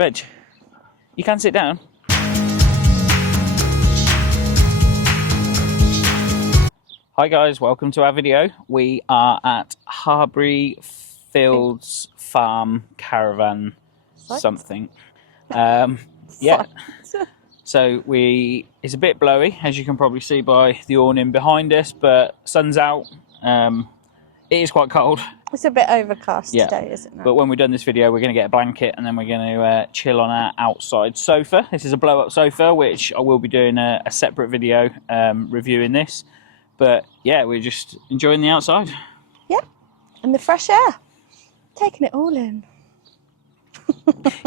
Reg, you can sit down. Hi guys, welcome to our video. We are at Harbury Fields Farm Caravan something. Yeah. So it's a bit blowy, as you can probably see by the awning behind us, but sun's out. It is quite cold. It's a bit overcast today, isn't it? But when we've done this video, we're going to get a blanket and then we're going to chill on our outside sofa. This is a blow-up sofa, which I will be doing a separate video reviewing this. But yeah, we're just enjoying the outside. Yep, and the fresh air. Taking it all in.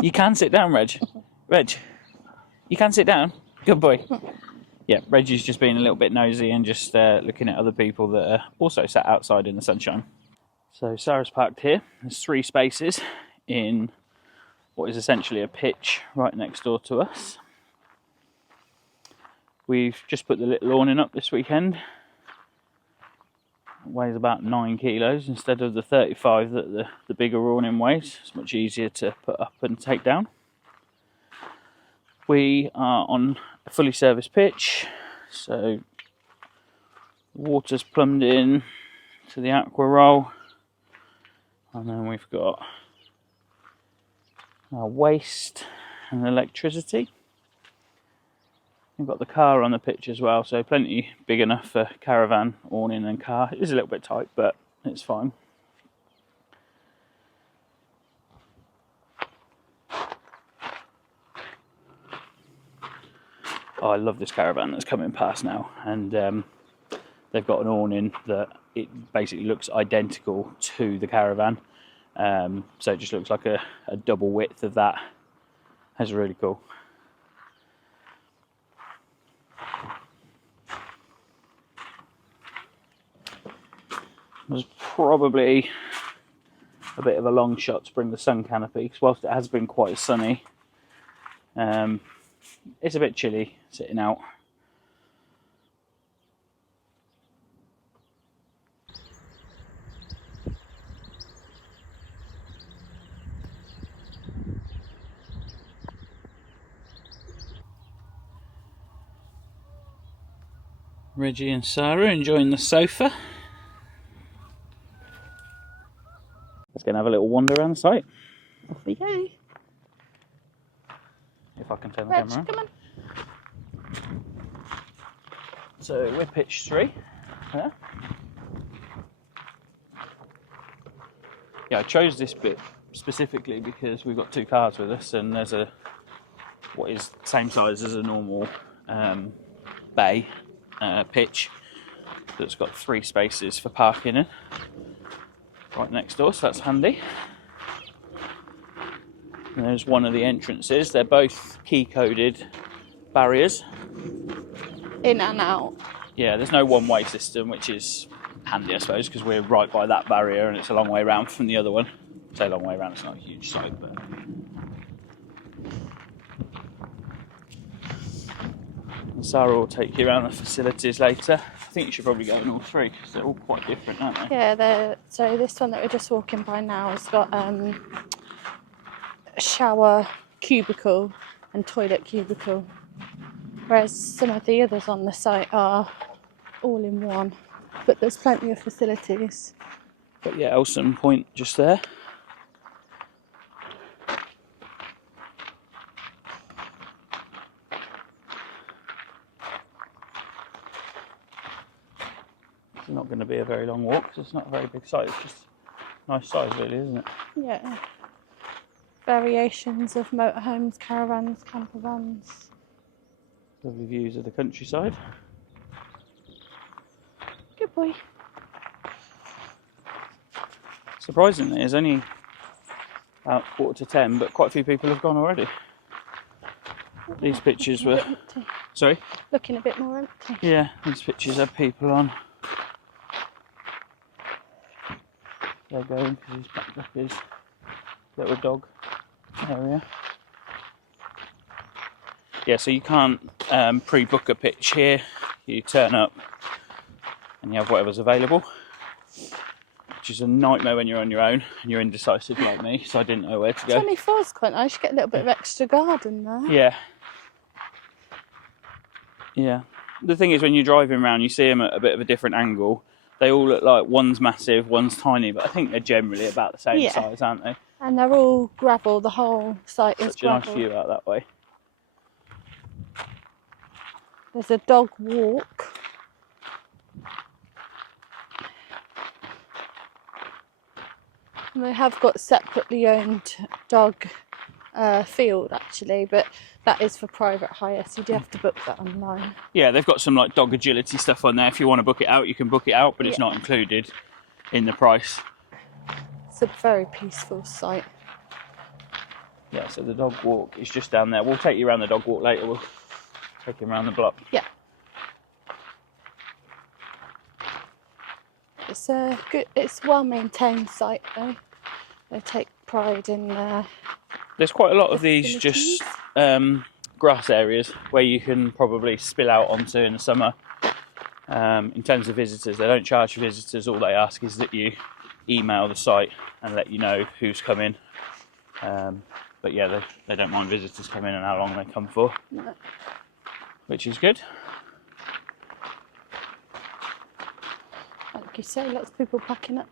You can sit down, Reg. Reg, you can sit down. Good boy. Yeah, Reggie's just being a little bit nosy and just looking at other people that are also sat outside in the sunshine. So Sarah's parked here. There's 3 spaces in what is essentially a pitch right next door to us. We've just put the little awning up this weekend. It weighs about 9 kilos instead of the 35 that the bigger awning weighs. It's much easier to put up and take down. We are on a fully serviced pitch, so water's plumbed in to the aqua roll. And then we've got our waste and electricity. We've got the car on the pitch as well, so plenty big enough for caravan, awning and car. It is a little bit tight, but it's fine. Oh, I love this caravan that's coming past now, and they've got an awning that it basically looks identical to the caravan, so it just looks like a double width of that. That's really cool. There's probably a bit of a long shot to bring the sun canopy, because whilst it has been quite sunny, it's a bit chilly sitting out. Reggie and Sarah enjoying the sofa. Let's go and have a little wander around the site. Off we go. If I can turn the Reg, camera on. come on. So we're pitch 3. Yeah, I chose this bit specifically because we've got 2 cars with us, and there's what is the same size as a normal bay pitch that's got 3 spaces for parking in right next door, so that's handy. And there's one of the entrances. They're both key coded barriers. In and out. Yeah, there's no one-way system, which is handy, I suppose, because we're right by that barrier and it's a long way around from the other one. I say long way around, it's not a huge site, but... And Sarah will take you around the facilities later. I think you should probably go in all 3 because they're all quite different, aren't they? Yeah, so this one that we're just walking by now has got a shower cubicle and toilet cubicle, whereas some of the others on the site are all in one, but there's plenty of facilities. But yeah, Elson Point just there. It's not going to be a very long walk because it's not a very big site. It's just a nice size, really, isn't it? Yeah. Variations of motorhomes, caravans, camper vans. Lovely views of the countryside. Good boy. Surprisingly, it's only about 9:45, but quite a few people have gone already. These pictures were... Empty. Sorry? Looking a bit more empty. Yeah, these pictures have people on. They're going because he's backed up his little dog area. Yeah, so you can't pre-book a pitch here. You turn up and you have whatever's available. which is a nightmare when you're on your own and you're indecisive like me, so I didn't know where to go. 24 is quite nice. You get a little bit of extra garden there. Yeah. Yeah. The thing is, when you're driving around, you see them at a bit of a different angle. They all look like one's massive, one's tiny, but I think they're generally about the same size, aren't they? And they're all gravel. The whole site is gravel. Such a nice view out that way. There's a dog walk. And they have got separately owned dog field actually, but that is for private hire, so you do have to book that online. Yeah, they've got some like dog agility stuff on there. If you want to book it out, you can book it out, but it's not included in the price. It's a very peaceful site. Yeah, so the dog walk is just down there. We'll take you around the dog walk later. We'll take you around the block. Yeah. It's a good, it's well maintained site though. They take pride in there's quite a lot of these just grass areas where you can probably spill out onto in the summer. In terms of visitors, they don't charge for visitors. All they ask is that you email the site and let you know who's coming. But yeah, they don't mind visitors coming and how long they come for, which is good. Like you say, lots of people packing up.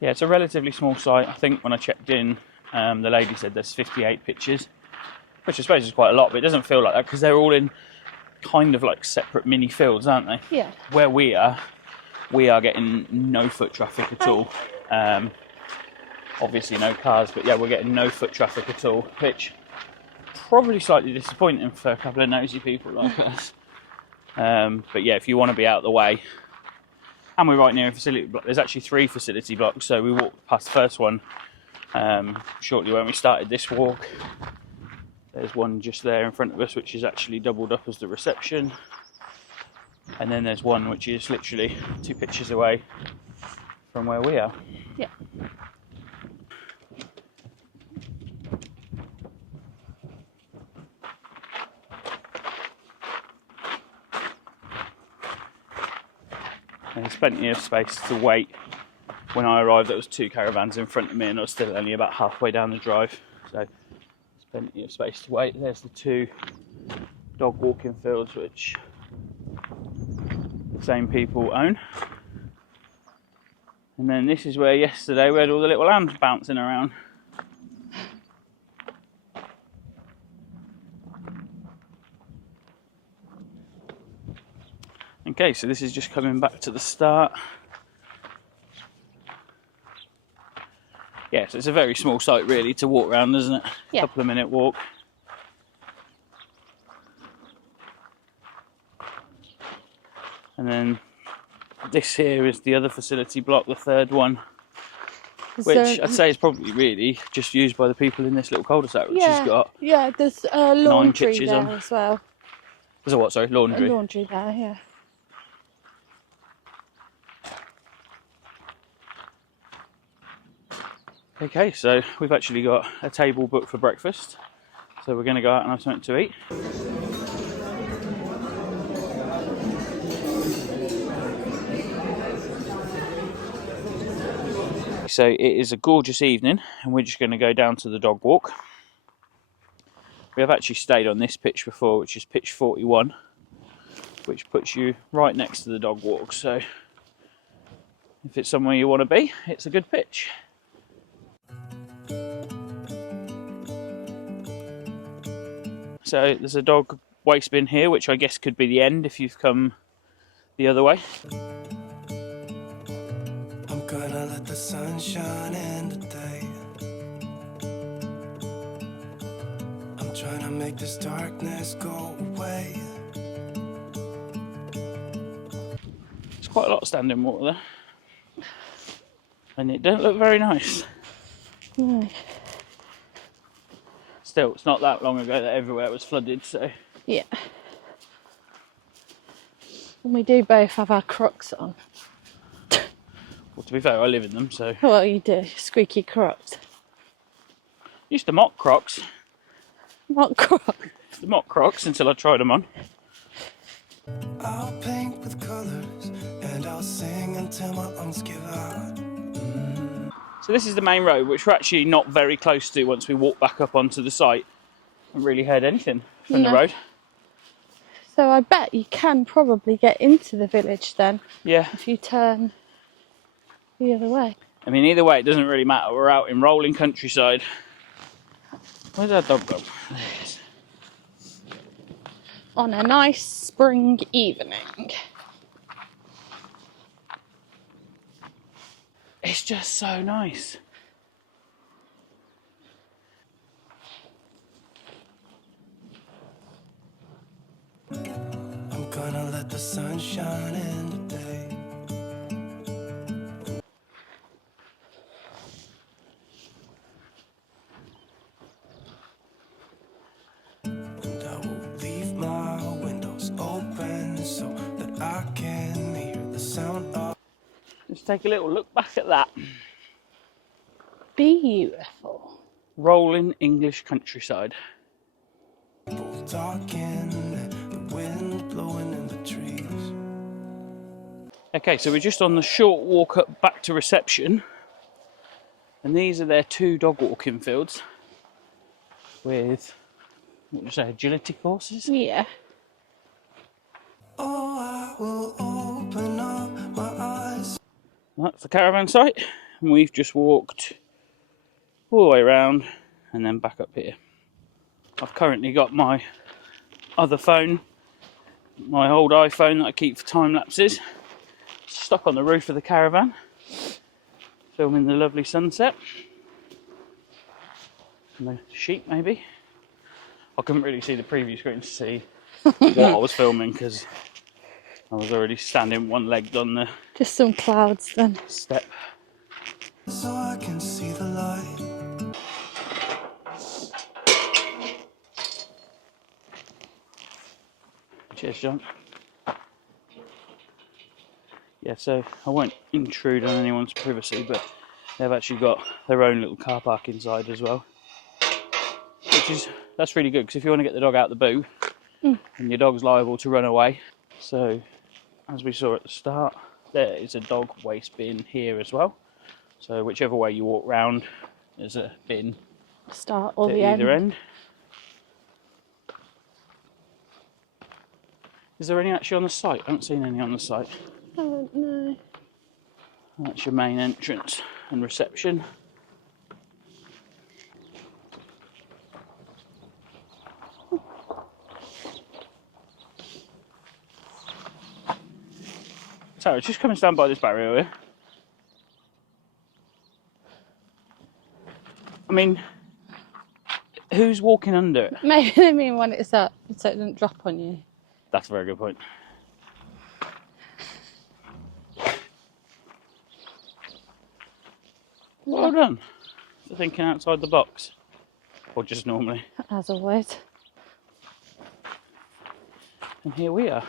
Yeah, it's a relatively small site. I think when I checked in, the lady said there's 58 pitches, which I suppose is quite a lot, but it doesn't feel like that because they're all in kind of like separate mini fields, aren't they? Yeah. Where we are getting no foot traffic at all. Obviously no cars, but yeah, we're getting no foot traffic at all, which probably slightly disappointing for a couple of nosy people like us. But yeah, if you want to be out of the way, and we're right near a facility block. There's actually 3 facility blocks, so we walked past the first one shortly when we started this walk. There's one just there in front of us, which is actually doubled up as the reception. And then there's one which is literally 2 pitches away from where we are. Yeah. There's plenty of space to wait. When I arrived, there was 2 caravans in front of me, and I was still only about halfway down the drive. So there's plenty of space to wait. There's the 2 dog walking fields, which the same people own. And then this is where yesterday we had all the little lambs bouncing around. Okay, so this is just coming back to the start. Yeah, so it's a very small site really to walk around, isn't it? Yeah. Couple of minute walk. And then this here is the other facility block, the 3rd one, which I'd say is probably really just used by the people in this little cul-de-sac, which has got there's a laundry pitches there on. as well. There's a what, sorry? Laundry? A laundry there, yeah. Okay, so we've actually got a table booked for breakfast. So we're going to go out and have something to eat. So it is a gorgeous evening and we're just going to go down to the dog walk. We have actually stayed on this pitch before, which is pitch 41, which puts you right next to the dog walk. So if it's somewhere you want to be, it's a good pitch. So there's a dog waste bin here, which I guess could be the end if you've come the other way. I'm gonna let the sun shine in today. I'm trying to make this darkness go away. There's quite a lot of standing water there. And it don't look very nice. No. Still, it's not that long ago that everywhere was flooded, so... Yeah. And we do both have our Crocs on. Well, to be fair, I live in them, so... Well, you do. Squeaky Crocs. Used to mock Crocs. What Crocs? Used to mock Crocs until I tried them on. I'll paint with colors and I'll I'll sing until my lungs give out. So this is the main road, which we're actually not very close to once we walk back up onto the site. I haven't really heard anything from the road. So I bet you can probably get into the village then. Yeah. If you turn the other way. I mean, either way, it doesn't really matter. We're out in rolling countryside. Where's our dog go? On a nice spring evening. It's just so nice. I'm gonna let the sun shine in today. And I will leave my windows open so that I can hear the sound of. Let's take a little look back at that. Beautiful. Rolling English countryside. People talking, the wind blowing in the trees. Okay, so we're just on the short walk up back to reception. And these are their 2 dog walking fields with, what would you say, agility courses? Yeah. Oh, I will open up my eyes. That's the caravan site. And we've just walked all the way around and then back up here. I've currently got my other phone, my old iPhone that I keep for time lapses, stuck on the roof of the caravan, filming the lovely sunset. And the sheep, maybe. I couldn't really see the preview screen to see what I was filming because I was already standing one-legged on the Just some clouds then. step. So I can see the light. Cheers, John. Yeah, so I won't intrude on anyone's privacy, but they've actually got their own little car park inside as well. That's really good, because if you want to get the dog out the boot, and your dog's liable to run away. So, as we saw at the start, there is a dog waste bin here as well. So whichever way you walk round, there's a bin Start or at the either end. end. Is there any actually on the site? I haven't seen any on the site. I don't know. That's your main entrance and reception. So it's just coming stand by this barrier here. I mean, who's walking under it? Maybe they mean when it's up so it doesn't drop on you. That's a very good point. Well done for thinking outside the box. Or just normally. As always. And here we are.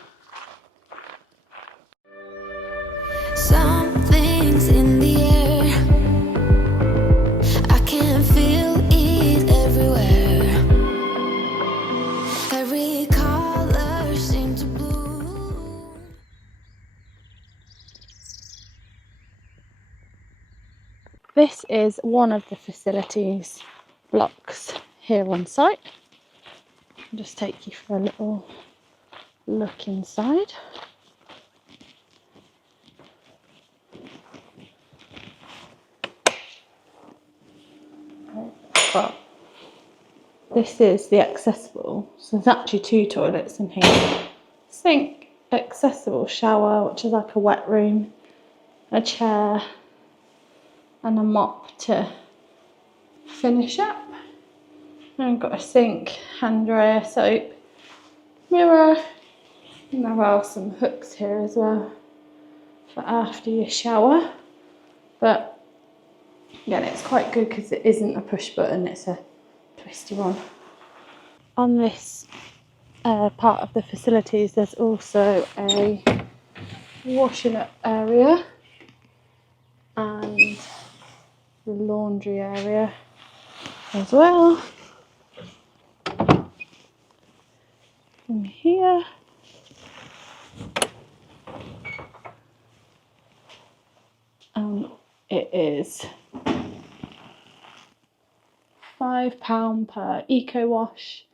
Something's in the air. I can feel it everywhere. Every color seems to bloom. This is one of the facilities blocks here on site. I'll just take you for a little look inside. But this is the accessible, so there's actually two toilets in here. Sink, accessible shower, which is like a wet room, a chair and a mop to finish up. And I've got a sink, hand dryer, soap, mirror, and there are some hooks here as well for after your shower. But again, it's quite good because it isn't a push button, it's a twisty one. On this part of the facilities, there's also a washing up area and the laundry area as well. In here. it is £5 per eco wash,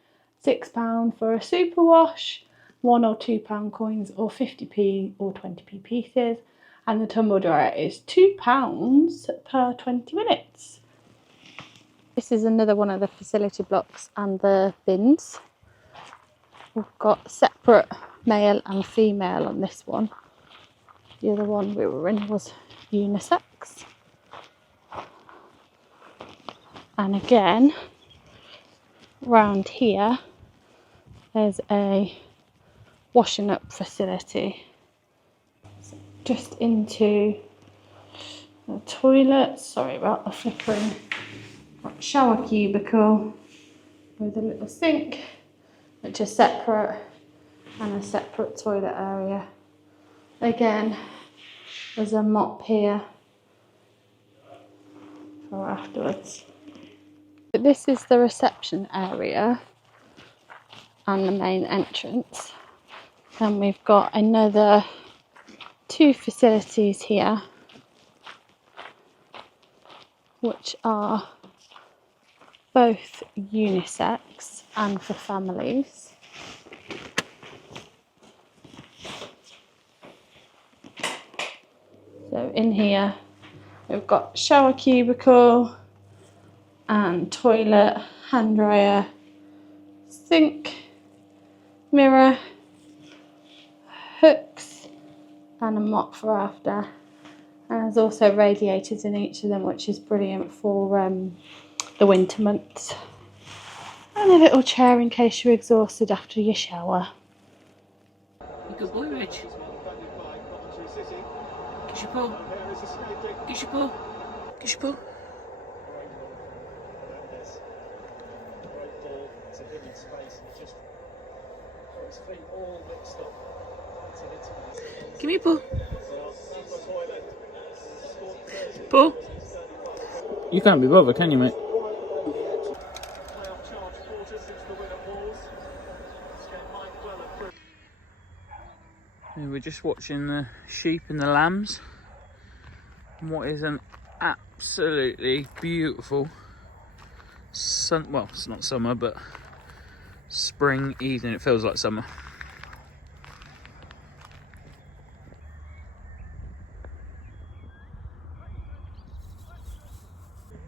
£6 for a super wash, £1 or £2 coins or 50p or 20p pieces, and the tumble dryer is £2 per 20 minutes. This is another one of the facility blocks and the bins. We've got separate male and female on this one. The other one we were in was unisex. And again, round here, there's a washing up facility. So just into the toilet, sorry about the flickering. Got shower cubicle with a little sink, which is separate, and a separate toilet area. Again, there's a mop here for afterwards. This is the reception area and the main entrance. And we've got another 2 facilities here, which are both unisex and for families. So in here we've got shower cubicle and toilet, hand dryer, sink, mirror, hooks and a mop for after. And there's also radiators in each of them, which is brilliant for the winter months. And a little chair in case you're exhausted after your shower. Good boy, Rich. Kiss your paw. Kiss your paw. Kiss your paw. Give me a paw. Paw. You can't be bothered, can you, mate? And we're just watching the sheep and the lambs. And what is an absolutely beautiful well, it's not summer, but spring evening. It feels like summer.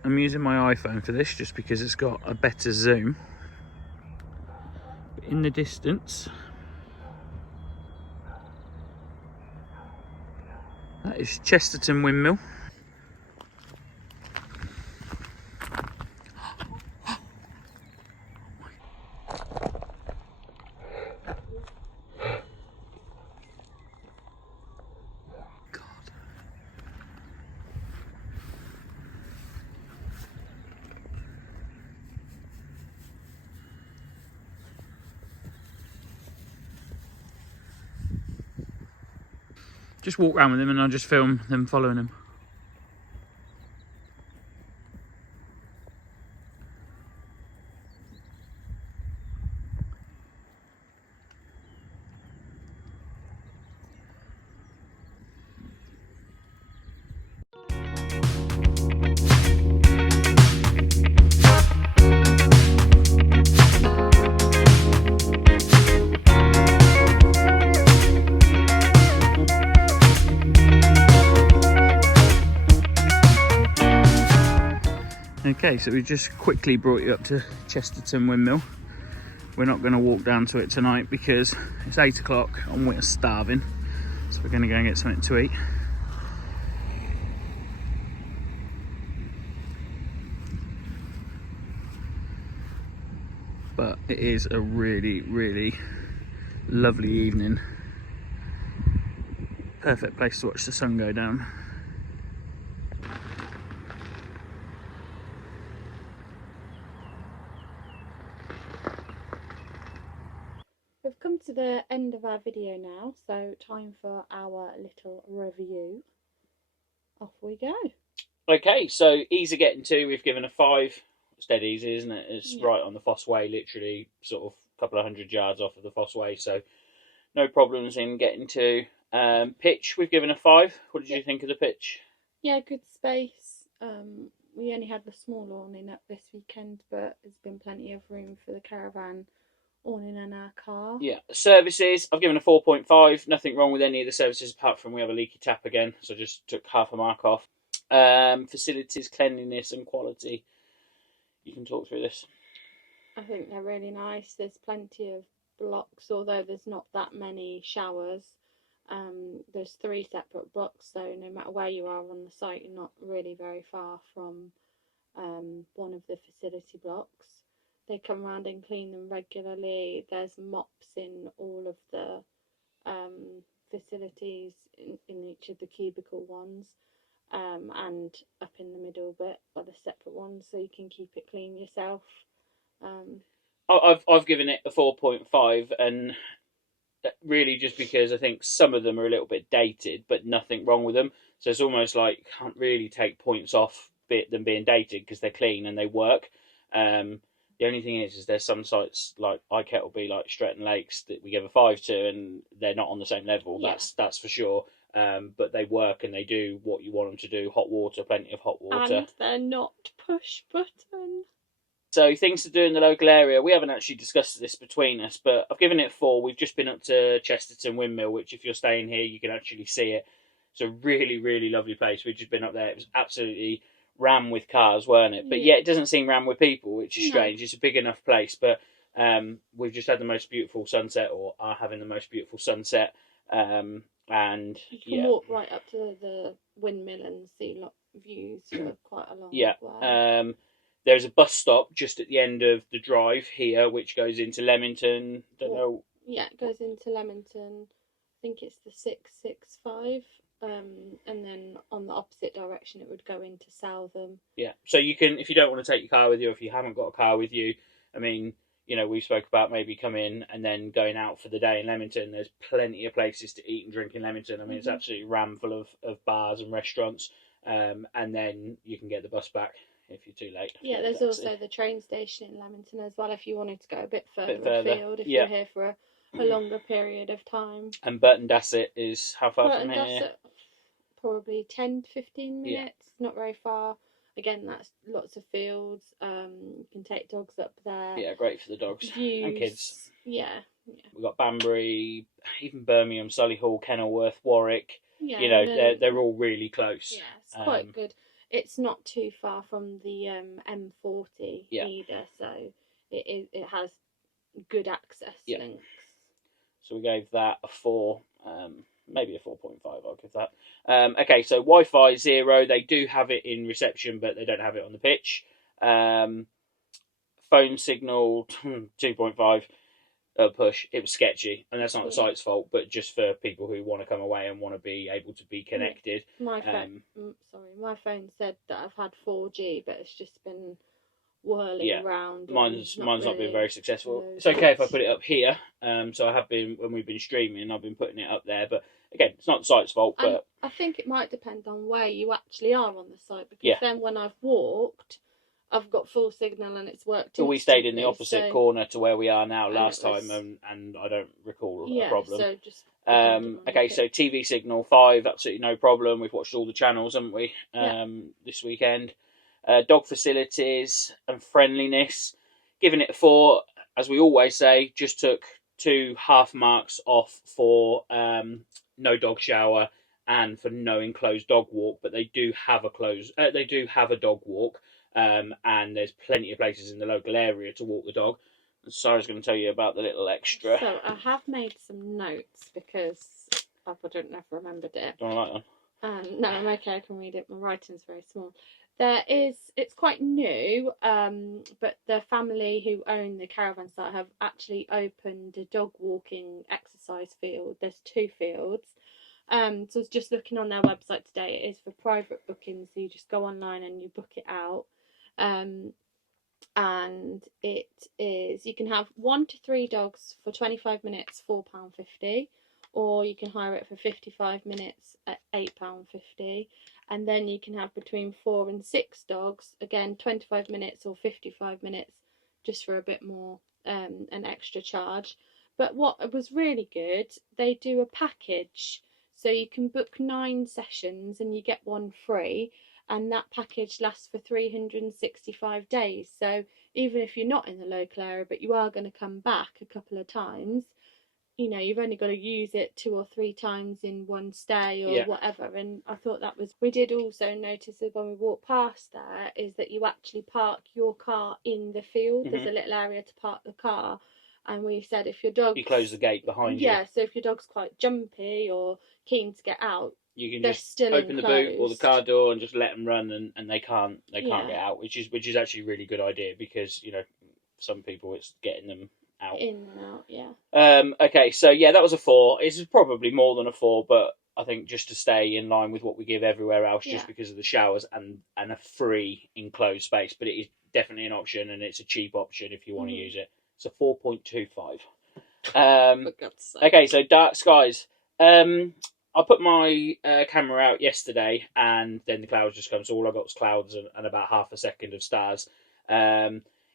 I'm using my iPhone for this just because it's got a better zoom. But in the distance, that is Chesterton Windmill. Just walk around with him and I'll just film them following him. Okay, so we just quickly brought you up to Chesterton Windmill. We're not going to walk down to it tonight because it's 8 o'clock and we're starving. So we're going to go and get something to eat. But it is a really, really lovely evening. Perfect place to watch the sun go down. We've come to the end of our video now, so time for our little review. Off we go. Okay, so easy getting to, we've given a 5. It's dead easy, isn't it? It's right on the Foss Way, literally sort of a couple of 100 yards off of the Foss Way, so no problems in getting to. Pitch, we've given a 5. What did you think of the pitch? Yeah, good space. We only had the small awning up this weekend, but there's been plenty of room for the caravan awning in our car. Yeah, services, I've given a 4.5. Nothing wrong with any of the services apart from we have a leaky tap again, so I just took half a mark off. Facilities, cleanliness and quality. You can talk through this. I think they're really nice. There's plenty of blocks, although there's not that many showers. There's 3 separate blocks, so no matter where you are on the site, you're not really very far from one of the facility blocks. They come around and clean them regularly. There's mops in all of the facilities in each of the cubicle ones, and up in the middle bit are the separate ones, so you can keep it clean yourself. I've given it a 4.5, and really just because I think some of them are a little bit dated, but nothing wrong with them. So it's almost like you can't really take points off them being dated because they're clean and they work. The only thing is there's some sites like iKettleby, like Stretton Lakes, that we give a 5 to, and they're not on the same level. Yeah. That's for sure. But they work and they do what you want them to do. Hot water, plenty of hot water. And they're not push button. So things to do in the local area. We haven't actually discussed this between us, but I've given it 4. We've just been up to Chesterton Windmill, which if you're staying here, you can actually see it. It's a really, really lovely place. We've just been up there. It was absolutely rammed with cars, weren't it? But yet it doesn't seem rammed with people, which is strange. It's a big enough place, but we've just had the most beautiful sunset, or are having the most beautiful sunset. And you can walk right up to the windmill and see views for quite a long way. There's a bus stop just at the end of the drive here, which goes into Leamington. Don't know. Yeah, it goes into Leamington. I think it's the 665. And then on the opposite direction, it would go into Southam. Yeah, so you can, if you don't want to take your car with you, if you haven't got a car with you, I mean, we spoke about maybe coming and then going out for the day in Leamington. There's plenty of places to eat and drink in Leamington. I mean, it's absolutely rammed full of bars and restaurants. And then you can get the bus back if you're too late. Yeah, there's also the train station in Leamington as well if you wanted to go a bit further afield, if you're here for a longer period of time. And Burton Dassett is how far from here? Probably 10-15 minutes, not very far. Again, that's lots of fields. You can take dogs up there. Yeah, great for the dogs and kids. Yeah. We've got Banbury, even Birmingham, Solihull, Kenilworth, Warwick. Yeah, they're all really close. Yeah, it's quite good. It's not too far from the M40 either, so it has good access links. So we gave that a 4, maybe a 4.5. I'll give that. Okay, so Wi-Fi 0. They do have it in reception, but they don't have it on the pitch. Phone signal 2.5. Push. It was sketchy, and that's not the site's fault, but just for people who want to come away and want to be able to be connected. My phone said that I've had 4G, but it's just been whirling around. Mine's not been very successful. It's okay if I put it up here. So I have been, when we've been streaming, I've been putting it up there, but again, it's not the site's fault. But I think it might depend on where you actually are on the site, because then when I've walked, I've got full signal and it's worked. So we stayed in the opposite corner to where we are now last time, and I don't recall a problem. So just okay, so TV signal 5, absolutely no problem. We've watched all the channels, haven't we? This weekend. Dog facilities and friendliness, giving it a 4. As we always say, just took 2 half marks off for no dog shower and for no enclosed dog walk. But they do have a dog walk. And there's plenty of places in the local area to walk the dog. Sarah's going to tell you about the little extra. So I have made some notes because I wouldn't have remembered it. Don't like them? No, I'm okay. I can read it. My writing's very small. It's quite new, but the family who own the caravan site have actually opened a dog walking exercise field. There's 2 fields. So I was just looking on their website today. It is for private bookings, so you just go online and you book it out. And it is, you can have 1 to 3 dogs for 25 minutes, £4.50, or you can hire it for 55 minutes at £8.50, and then you can have between 4 and 6 dogs, again 25 minutes or 55 minutes, just for a bit more, an extra charge. But what was really good, they do a package. So you can book 9 sessions and you get one free, and that package lasts for 365 days. So even if you're not in the local area but you are going to come back a couple of times, you know, you've only got to use it 2 or 3 times in one stay or whatever. And I thought that was, we did also notice that when we walked past there, is that you actually park your car in the field. There's a little area to park the car, and we said if your dog, You close the gate behind you. Yeah, so if your dog's quite jumpy or keen to get out, you can they're just still open enclosed. the boot or the car door and just let them run, and they can't get out, which is actually a really good idea, because you know, some people it's getting them out. In and out, yeah. Okay, so yeah, that was a 4. It's probably more than a 4, but I think just to stay in line with what we give everywhere else, just because of the showers and a free enclosed space. But it is definitely an option, and it's a cheap option if you want to use it. It's a 4.25. Okay, so dark skies. I put my camera out yesterday, and then the clouds just come. So all I got was clouds and about half a second of stars.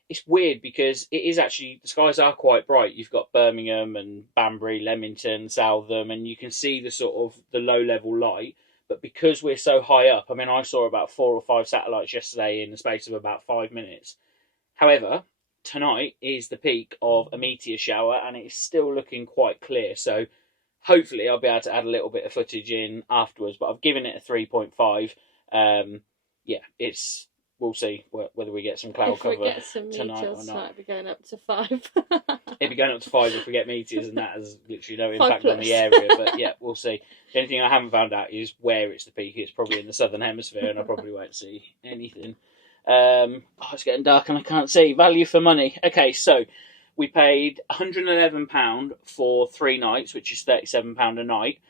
It's weird because it is actually, the skies are quite bright. You've got Birmingham and Banbury, Leamington, Southam, and you can see the sort of the low level light. But because we're so high up, I mean, I saw about 4 or 5 satellites yesterday in the space of about 5 minutes. However, tonight is the peak of a meteor shower, and it's still looking quite clear. So hopefully I'll be able to add a little bit of footage in afterwards. But I've given it a 3.5. Yeah, it's... We'll see whether we get some cloud cover get some tonight or not. It'll be going up to 5. It'll be going up to 5 if we get meteors, and that has literally no impact on the area. But yeah, we'll see. The only thing I haven't found out is where it's the peak. It's probably in the southern hemisphere, and I probably won't see anything. It's getting dark and I can't see. Value for money. Okay, so we paid £111 for 3 nights, which is £37 a night.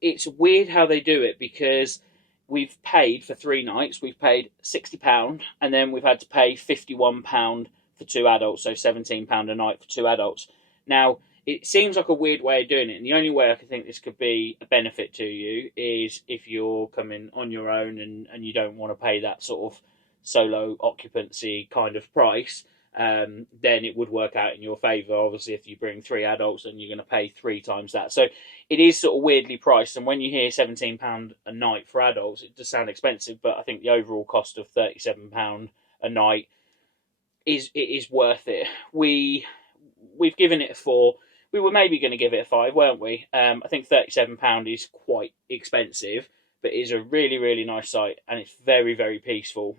It's weird how they do it, because we've paid for 3 nights, we've paid £60, and then we've had to pay £51 for 2 adults, so £17 a night for 2 adults. Now, it seems like a weird way of doing it, and the only way I can think this could be a benefit to you is if you're coming on your own and you don't want to pay that sort of solo occupancy kind of price. Then it would work out in your favour. Obviously, if you bring 3 adults, then you're going to pay 3 times that. So it is sort of weirdly priced. And when you hear £17 a night for adults, it does sound expensive, but I think the overall cost of £37 a night is worth it. We've given it a 4. We were maybe going to give it a 5, weren't we? I think £37 is quite expensive, but it is a really, really nice site, and it's very, very peaceful.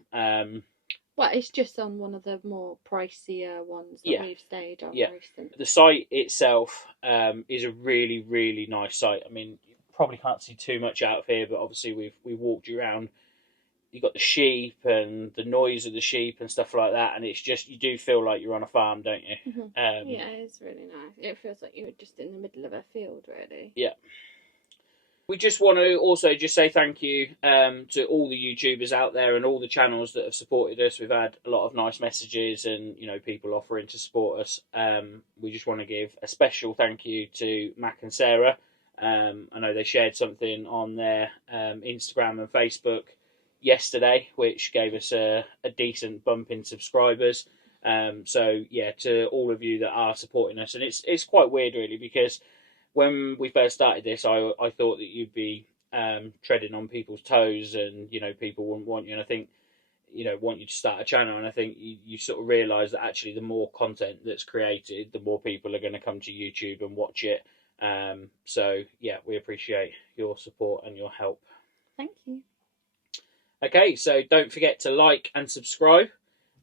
Well, it's just on one of the more pricier ones that we've stayed on recently. The site itself is a really, really nice site. I mean, you probably can't see too much out of here, but obviously we've walked you around. You've got the sheep and the noise of the sheep and stuff like that, and it's just, you do feel like you're on a farm, don't you? Mm-hmm. Yeah, it's really nice. It feels like you're just in the middle of a field, really. Yeah. We just want to also just say thank you to all the YouTubers out there and all the channels that have supported us. We've had a lot of nice messages and, you know, people offering to support us. We just want to give a special thank you to Mac and Sarah. I know they shared something on their Instagram and Facebook yesterday, which gave us a decent bump in subscribers. So, yeah, to all of you that are supporting us. And it's quite weird, really, because when we first started this, I thought that you'd be treading on people's toes, and, you know, people wouldn't want you. And I think, you know, want you to start a channel. And I think you sort of realise that actually the more content that's created, the more people are going to come to YouTube and watch it. So, yeah, we appreciate your support and your help. Thank you. Okay, so don't forget to like and subscribe.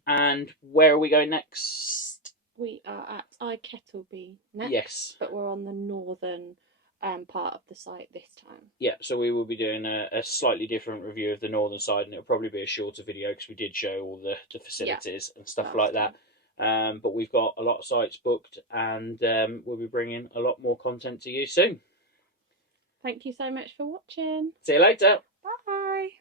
And where are we going next? We are at Kettleby next. Yes. But we're on the northern part of the site this time. Yeah, so we will be doing a slightly different review of the northern side, and it'll probably be a shorter video because we did show all the facilities and stuff like that. But we've got a lot of sites booked, and we'll be bringing a lot more content to you soon. Thank you so much for watching. See you later. Bye.